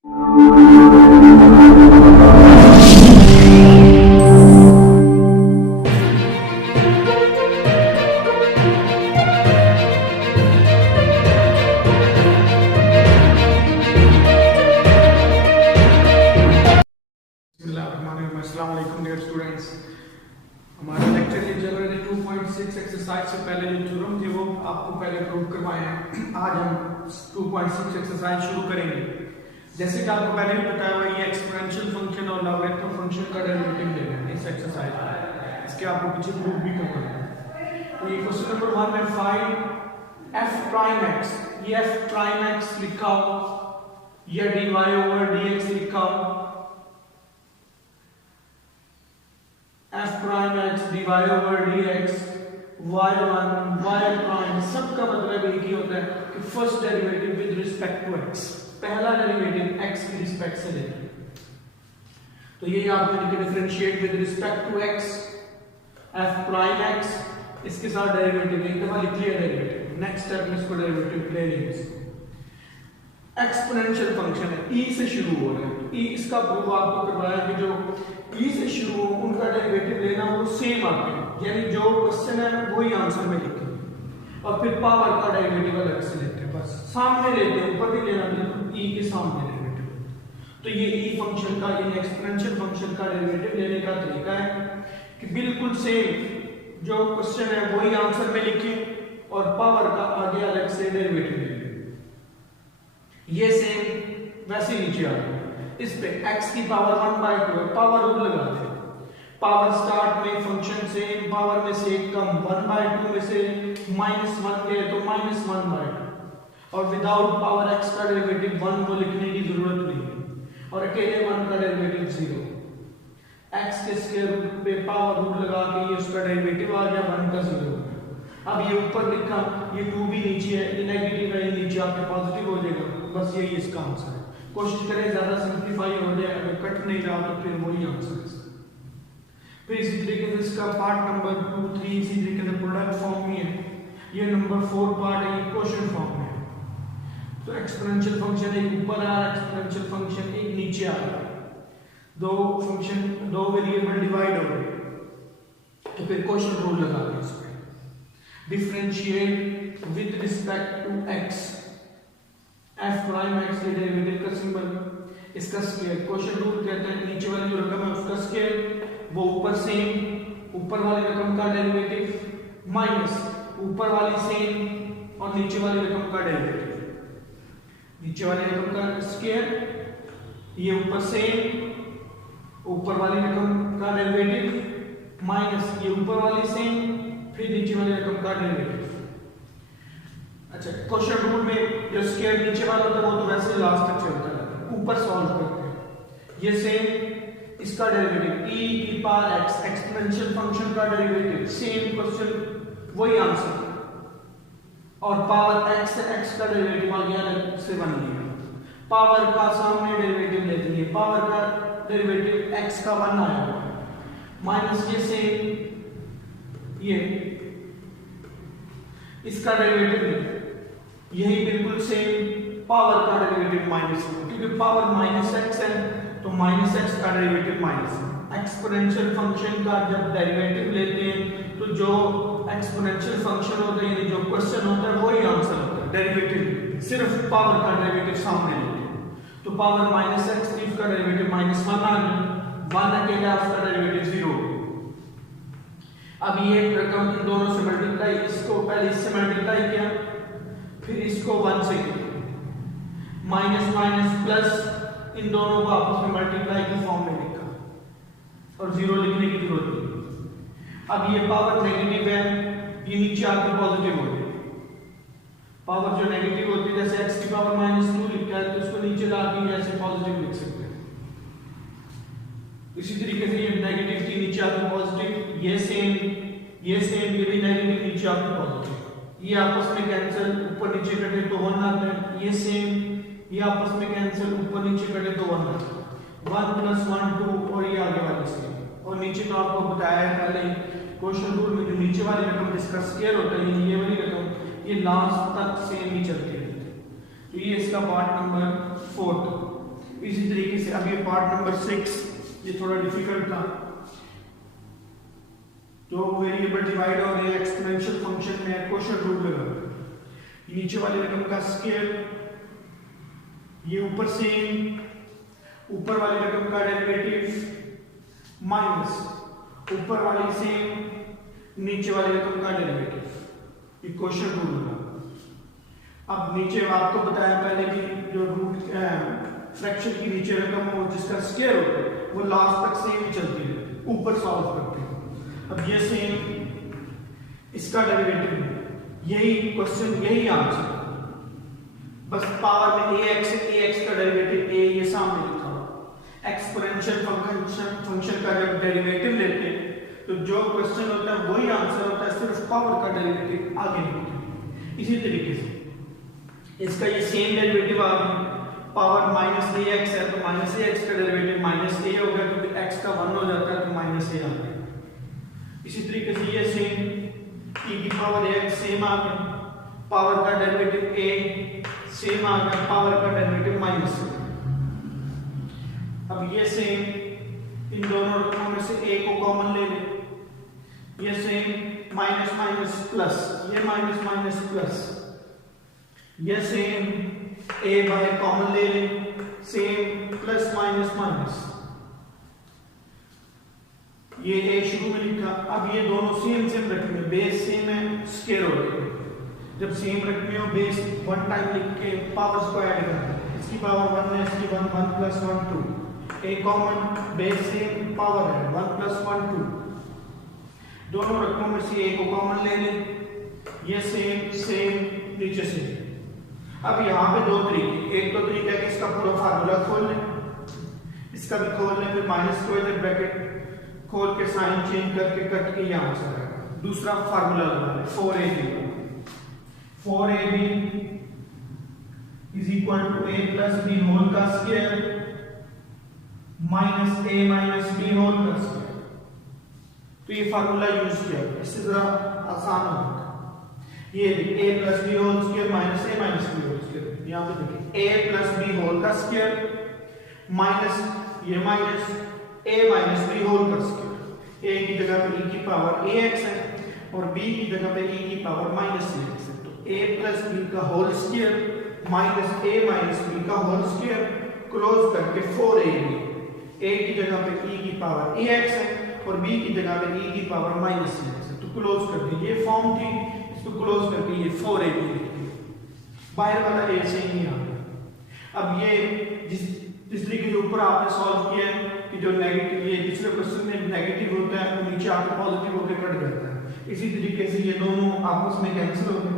अस्सलाम वालेकुम dear students. हमारा लेक्चर ये चल रहा है 2.6 एक्सरसाइज से पहले जो थ्योरम थे वो आपको पहले प्रूव करवाए हैं। आज हम 2.6 एक्सरसाइज शुरू करेंगे। जैसे कि आपको पहले भी बताया हुआ ये एक्सपोनेंशियल फंक्शन और लॉगरिथमिक फंक्शन का डेरिवेटिव लेना है इस एक्सरसाइज में। इसके आपको पीछे प्रूव भी करवाना है। तो ये क्वेश्चन नंबर 1 में फाइंड f प्राइम x, ये f प्राइम x लिखा हो या dy ओवर dx लिखा हो। f prime x dy over dx y1 y prime सबका मतलब एक ही होता है कि first derivative with respect to x, पहला डेरिवेटिव x की रिस्पेक्ट से लेते हैं। तो ये आपने लिखा differentiate with respect to x f prime x, इसके साथ डेरिवेटिव एक दफा लिख लिया डेरिवेटिव। नेक्स्ट स्टेप में इसको डेरिवेटिव ले लेंगे। एक्सपोनेंशियल फंक्शन है, e से शुरू हो रहा है, तो e इसका प्रूफ आपको करवाया कि जो e से शुरू हो उनका डेरिवेटिव लेना वो सेम आते हैं, यानी जो क्वेश्चन है वही आंसर में लिखेंगे और फिर पावर का डेरिवेटिव अलग से लेते हैं, बस सामने लेते हैं, ऊपर भी लेना बिल्कुल e के सामने डेरिवेटिव। तो ये e फंक्शन का यानी एक्सपोनेंशियल फंक्शन का डेरिवेटिव लेने का तरीका है कि बिल्कुल सेम जो क्वेश्चन है वही आंसर में लिखें और पावर का आगे अलग से डेरिवेटिव ले लें। ये सेम वैसे नीचे आ गया। इस पे x की पावर 1/2 है, पावर रूल लगाते हैं। पावर स्टार्ट में फंक्शन से पावर में से कम 1/2 में से -1 गए तो -1/2 और विदाउट पावर x का डेरिवेटिव 1 को लिखने की जरूरत नहीं है और अकेले 1 का डेरिवेटिव 0। x के स्क्वायर रूट पे पावर रूल लगा के ये उसका डेरिवेटिव आ गया 1 का 0। अब ये ऊपर लिखा, ये 2 भी नीचे है, ये नेगेटिव है, ये नीचे आके पॉजिटिव हो जाएगा। बस यही इसका आंसर है। कोशिश करें ज्यादा सिंपलीफाई हो जाए, अगर कट नहीं रहा तो फिर वही आंसर है। फिर इसी तरीके से इसका पार्ट नंबर 2 3 इसी तरीके से प्रोडक्ट फॉर्म में है। ये नंबर 4 पार्ट है, ये क्वोशिएंट फॉर्म में है। तो एक्सपोनेंशियल फंक्शन एक ऊपर आ रहा है, एक्सपोनेंशियल फंक्शन एक नीचे आ रहा है। दो वेरिएबल डिवाइड हो रहे हैं तो फिर क्वोशिएंट रूल लगा दें इस पे। Differentiate with respect to x, f prime x के डेरिवेटिव का सिंबल, इसका स्क्वायर क्वोशिएंट रूल कहते हैं। नीचे वाली जो रकम है उसका स्क्वायर, वो ऊपर सेम, ऊपर वाली रकम का डेरिवेटिव माइनस ऊपर वाली सेम और नीचे वाली रकम का डेरिवेटिव। नीचे वाली रकम का स्क्वायर, ये ऊपर सेम, ऊपर वाली रकम का डेरिवेटिव माइनस ये ऊपर वाली सेम, फिर नीचे वाली रकम का डेरिवेटिव। अच्छा, क्वोशिएंट रूल में जो स्क्वायर नीचे वाला होता है वो तो वैसे लास्ट तक चलता है, ऊपर सॉल्व करते हैं। ये सेम, इसका डेरिवेटिव e की पावर x, एक्सपोनेंशियल फंक्शन का डेरिवेटिव सेम क्वेश्चन वही आंसर और पावर x से x का डेरिवेटिव आ गया अलग से बन गया। पावर का सामने डेरिवेटिव ले लीजिए, पावर का डेरिवेटिव x का 1 आया माइनस ये सेम, ये इसका डेरिवेटिव यही बिल्कुल सेम, पावर का डेरिवेटिव माइनस, क्योंकि पावर -x है तो -x का डेरिवेटिव माइनस। एक्सपोनेंशियल फंक्शन का जब डेरिवेटिव लेते हैं तो जो एक्सपोनेंशियल फंक्शन होता है यानी जो क्वेश्चन होता है वही आंसर होता है, डेरिवेटिव सिर्फ पावर का डेरिवेटिव सामने लेते हैं। तो पावर -x थी, उसका डेरिवेटिव -1 आ गया, 1 अकेला उसका डेरिवेटिव 0। अब ये रकम इन दोनों से मल्टीप्लाई, इसको पहले इससे मल्टीप्लाई किया फिर इसको 1 से किया, माइनस माइनस प्लस इन दोनों को आपस में मल्टीप्लाई के फॉर्म में लिखा और 0 लिखने की जरूरत नहीं। अब ये पावर नेगेटिव है, ये नीचे आके पॉजिटिव हो गई। पावर जो नेगेटिव होती है जैसे x की पावर -2 लिखा है तो उसको नीचे ला के ऐसे पॉजिटिव लिख सकते हैं। इसी तरीके से ये नेगेटिव थी, नीचे आके पॉजिटिव, ये सेम, ये भी नेगेटिव, नीचे आके पॉजिटिव। ये आपस में कैंसिल, ऊपर नीचे कटे तो 1 आता है। ये सेम, ये आपस में कैंसिल, ऊपर नीचे कटे तो 1 आता है। 1 + 1 2 और ये आगे वाली सेम। और नीचे तो आपको बताया है पहले क्वेश्चन रूल में जो नीचे वाली रकम जिसका स्क्वायर होता है ये वाली रकम ये लास्ट तक सेम ही चलती है। तो ये इसका पार्ट नंबर 4। इसी तरीके से अब ये पार्ट नंबर 6, ये थोड़ा डिफिकल्ट था। जो वेरिएबल डिवाइड हो रहे हैं एक्सपोनेंशियल फंक्शन में क्वोशिएंट रूल लगा, नीचे वाली रकम का स्क्वायर, ये ऊपर से ऊपर वाली रकम का डेरिवेटिव माइनस ऊपर वाली से नीचे वाली रकम का डेरिवेटिव, ये क्वोशिएंट रूल लगा। अब नीचे आपको बताया पहले कि जो रूट फ्रैक्शन की नीचे रकम हो जिसका स्क्वायर होता है वो लास्ट तक सेम ही चलती रहती है, ऊपर सॉल्व करते हैं। अब ये सेम इसका डेरिवेटिव, यही क्वेश्चन, यही आंसर, बस पावर में ax का डेरिवेटिव a ये सामने लिखा हुआ। एक्सपोनेंशियल फंक्शन का जब डेरिवेटिव लेते हैं तो जो क्वेश्चन होता है वही आंसर होता है, सिर्फ पावर का डेरिवेटिव आगे लिखते हैं। इसी तरीके से इसका ये सेम डेरिवेटिव आ गया, पावर माइनस ax है तो माइनस ax का डेरिवेटिव माइनस a हो गया, क्योंकि x का 1 हो जाता है तो माइनस a आ गया। इसी तरीके से ये सेम e की पावर x सेम आ गया, पावर का डेरिवेटिव a सेम आ गया, पावर का डेरिवेटिव माइनस। अब ये सेम इन दोनों रकमों में से a को कॉमन ले ले, ये सेम माइनस माइनस प्लस, ये माइनस माइनस प्लस, ये सेम a बाहर कॉमन ले ले, सेम प्लस माइनस माइनस, ये a शुरू में लिखा। अब ये दोनों सेम रकमें, बेस सेम है, स्क्वायर हो रही है। जब सेम रकमें हो बेस 1 टाइम लिख के पावर्स को ऐड करते हैं, इसकी पावर 1 है, इसकी 1 1 plus 1 2, a common base same power है 1 प्लस 1 2, दोनों रकमों में से a को कॉमन ले लें, ये सेम नीचे से। अब यहाँ पे दो तरीके, एक तो तरीका है कि इसका पूरा फार्मूला खोल लें, इसका भी खोल लें, फिर माइनस को इधर ब्रैकेट खोल के साइन चेंज करके कट के ये आंसर आएगा। दूसरा फार्मूला लगा लें 4ab, 4ab is equal to a plus b whole का square minus a minus b whole का स्क्वायर। तो ये फार्मूला यूज किया, इससे जरा आसान होगा। ये a plus b whole square minus a minus b whole square, यहाँ पे देखिए a प्लस b होल का स्क्वायर माइनस ये minus a minus b whole का स्क्वायर। a की जगह पे e की पावर ax है और b की जगह पे e की पावर माइनस ax है, तो a प्लस b का whole square minus a minus b का होल स्क्वायर क्लोज करके 4ab, a की जगह पे e की पावर ax है और b की जगह पे e की पावर माइनस ax है, तो क्लोज करके ये फॉर्म थी, इसको क्लोज करके ये 4ab लिख दिया, बाहर वाला a से ही आ गया। अब ये जिस तरीके के ऊपर आपने सॉल्व किया है कि जो नेगेटिव, ये पिछले क्वेश्चन में नेगेटिव होता है वो नीचे आके पॉजिटिव होकर कट जाता है, इसी तरीके से ये दोनों आपस में कैंसिल हो गए,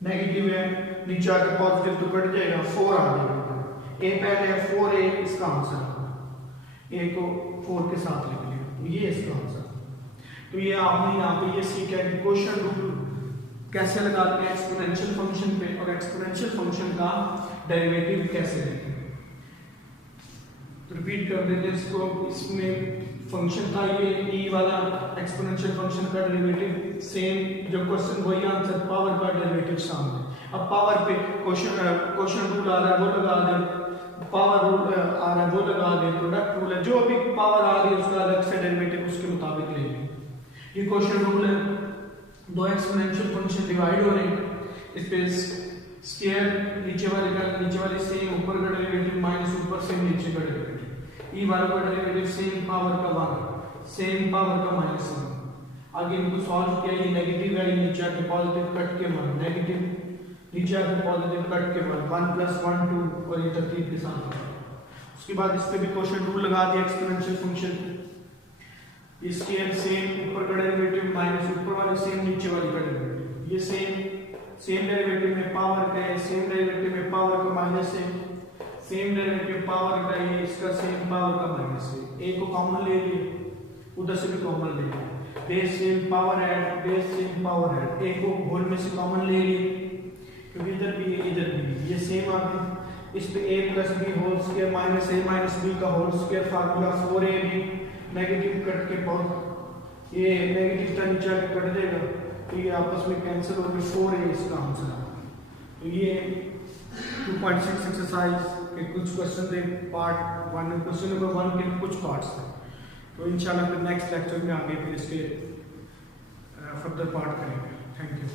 नेगेटिव है नीचे आके पॉजिटिव तो कट जाएगा, 4 आ जाएगा, a पहले है 4a इसका आंसर, a को 4 के साथ लिख लिया, ये इसका आंसर। तो ये आपने यहाँ पे ये सीखा है कि क्वोशिएंट रूल कैसे लगाते हैं एक्सपोनेंशियल फंक्शन पे और एक्सपोनेंशियल फंक्शन का डेरिवेटिव कैसे लेते हैं। रिपीट कर देते हैं इसको, इसमें फंक्शन था ये e वाला, एक्सपोनेंशियल फंक्शन का डेरिवेटिव सेम, जो क्वेश्चन वही आंसर, पावर का डेरिवेटिव सामने। अब पावर पे क्वोशिएंट रूल आ रहा है वो लगा दें, पावर रूल आ रहा है वो लगा दें, प्रोडक्ट रूल है, जो भी पावर आ रही है उसका अलग से डेरिवेटिव उसके मुताबिक ले लें। ये क्वोशिएंट रूल है, दो एक्सपोनेंशियल फंक्शन डिवाइड हो रहे हैं, इस पे स्क्वायर नीचे वाले सेम, ऊपर का डेरिवेटिव माइनस ऊपर से नीचे का डेरिवेटिव, ई वाला का डेरिवेटिव सेम पावर का 1 सेम पावर का -1। आगे इनको सॉल्व किया, ये नेगेटिव है, नीचे आके पॉजिटिव कट के 1, नेगेटिव नीचे आके पॉजिटिव कट के 1, 1 प्लस 1 2 और ये तरतीब के साथ। उसके बाद इस पे भी क्वोशिएंट रूल लगा दिया एक्सपोनेंशियल फंक्शन, इसके सेम ऊपर का डेरिवेटिव माइनस ऊपर वाले सेम नीचे वाली का डेरिवेटिव, ये सेम डेरिवेटिव में पावर का है, सेम डेरिवेटिव में पावर का माइनस है, सेम डेरिवेटिव पावर का है, इसका सेम पावर का माइनस है, a को कॉमन ले लिए, उधर से भी कॉमन ले लिए, बेस सेम पावर है, बेस सेम पावर है, a को होल में से कॉमन ले लिए क्योंकि इधर भी है इधर भी, ये सेम आ गया। इस पे a plus b whole square minus a minus b का whole square, formula 4ab, negative cut के बहुत, ये नेगेटिव का नीचे आके कट देगा तो ये आपस में कैंसिल हो गए, 4a इसका आंसर। तो ये 2.6 एक्सरसाइज कि कुछ क्वेश्चन थे पार्ट 1, क्वेश्चन नंबर 1 के कुछ पार्ट्स थे, तो इंशाल्लाह फिर नेक्स्ट लेक्चर में आगे फिर इसके फर्दर पार्ट करेंगे। Thank you.